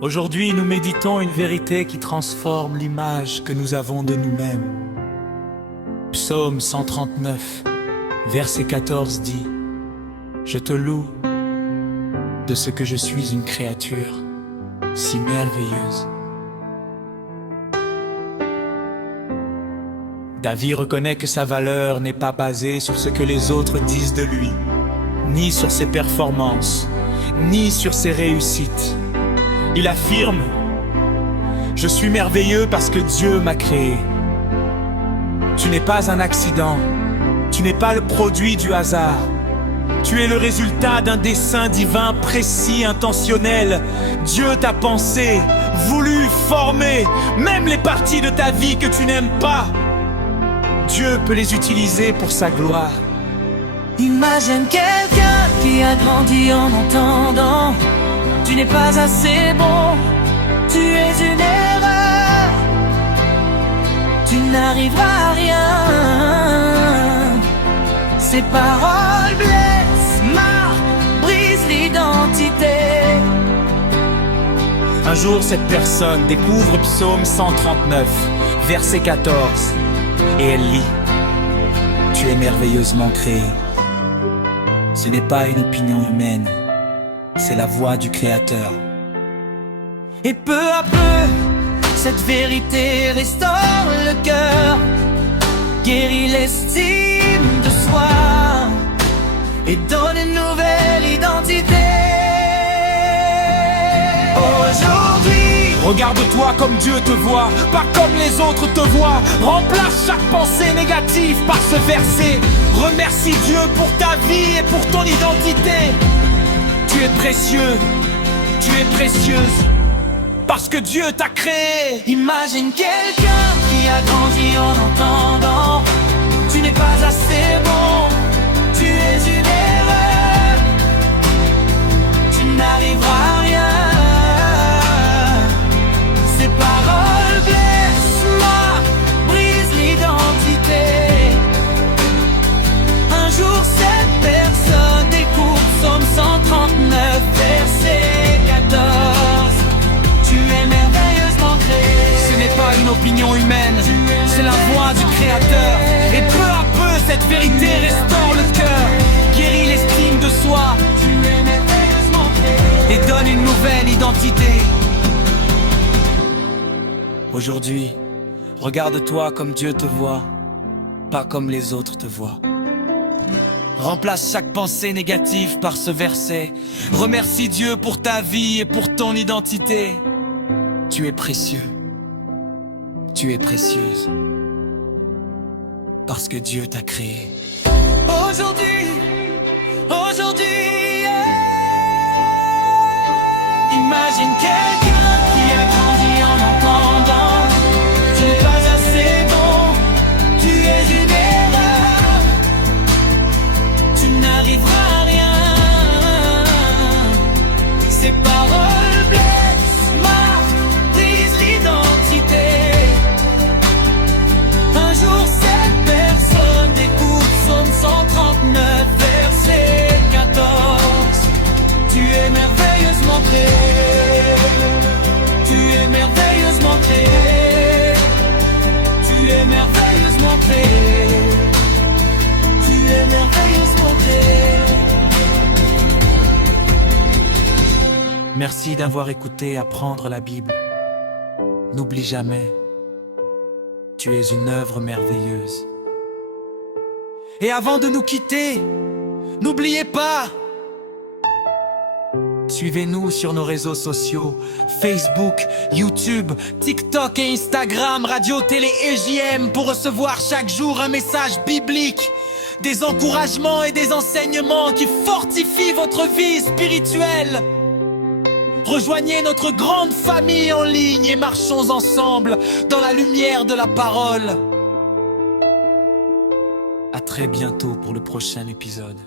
Aujourd'hui, nous méditons une vérité qui transforme l'image que nous avons de nous-mêmes. Psaume 139, verset 14 dit: Je te loue de ce que je suis une créature si merveilleuse. David reconnaît que sa valeur n'est pas basée sur ce que les autres disent de lui, ni sur ses performances, ni sur ses réussites. Il affirme: Je suis merveilleux parce que Dieu m'a créé. Tu n'es pas un accident, tu n'es pas le produit du hasard. Tu es le résultat d'un dessein divin précis, intentionnel. Dieu t'a pensé, voulu, formé, même les parties de ta vie que tu n'aimes pas. Dieu peut les utiliser pour sa gloire. Imagine quelqu'un qui a grandi en entendant: Tu n'es pas assez bon, tu es une erreur, tu n'arriveras à rien. Ces paroles blessent, marquent, brisent l'identité. Un jour, cette personne découvre Psaume 139, verset 14, et elle lit: Tu es merveilleusement créé. Ce n'est pas une opinion humaine, c'est la voix du Créateur. Et peu à peu, cette vérité restaure le cœur, guérit l'estime de soi et donne une nouvelle identité. Aujourd'hui, regarde-toi comme Dieu te voit, pas comme les autres te voient. Remplace chaque pensée négative par ce verset. Remercie Dieu pour ta vie et pour ton identité. Tu es précieux, tu es précieuse, parce que Dieu t'a créé. imagine quelqu'un qui a grandi en entendant: Tu n'es pas assez bon, tu es une erreur, tu n'arriveras à rien. Ces paroles blessent, marquent, brisent l'identité. Un jour cette personne découvre Psaume 139, verset 14. Tu es merveilleusement créé. Ce n'est pas une opinion humaine, c'est la voix du Créateur. Et peu à peu, cette vérité restaure le cœur, guérit l'estime de soi Tu es merveilleusement créé. et donne une nouvelle identité. Aujourd'hui, regarde-toi comme Dieu te voit, pas comme les autres te voient. Remplace chaque pensée négative par ce verset. Remercie Dieu pour ta vie et pour ton identité. Tu es précieux, tu es précieuse, parce que Dieu t'a créé. Aujourd'hui, yeah. Imagine quelqu'un qui a grandi en entendant: Tu n'es pas assez bon, tu es une erreur, tu n'arriveras à rien. Ces paroles blessent, marquent, brisent l'identité. Un jour cette personne découvre Psaume 139, verset 14. Tu es merveilleusement créé. Tu es merveilleusement créé. Tu es merveilleusement créé. Tu es merveilleusement créé. Merci d'avoir écouté Apprendre la Bible. N'oublie jamais, tu es une œuvre merveilleuse. Et avant de nous quitter, n'oubliez pas, suivez-nous sur nos réseaux sociaux: Facebook, YouTube, TikTok et Instagram, Radio, Télé et JM, pour recevoir chaque jour un message biblique, des encouragements et des enseignements qui fortifient votre vie spirituelle. Rejoignez notre grande famille en ligne et marchons ensemble dans la lumière de la parole. À très bientôt pour le prochain épisode.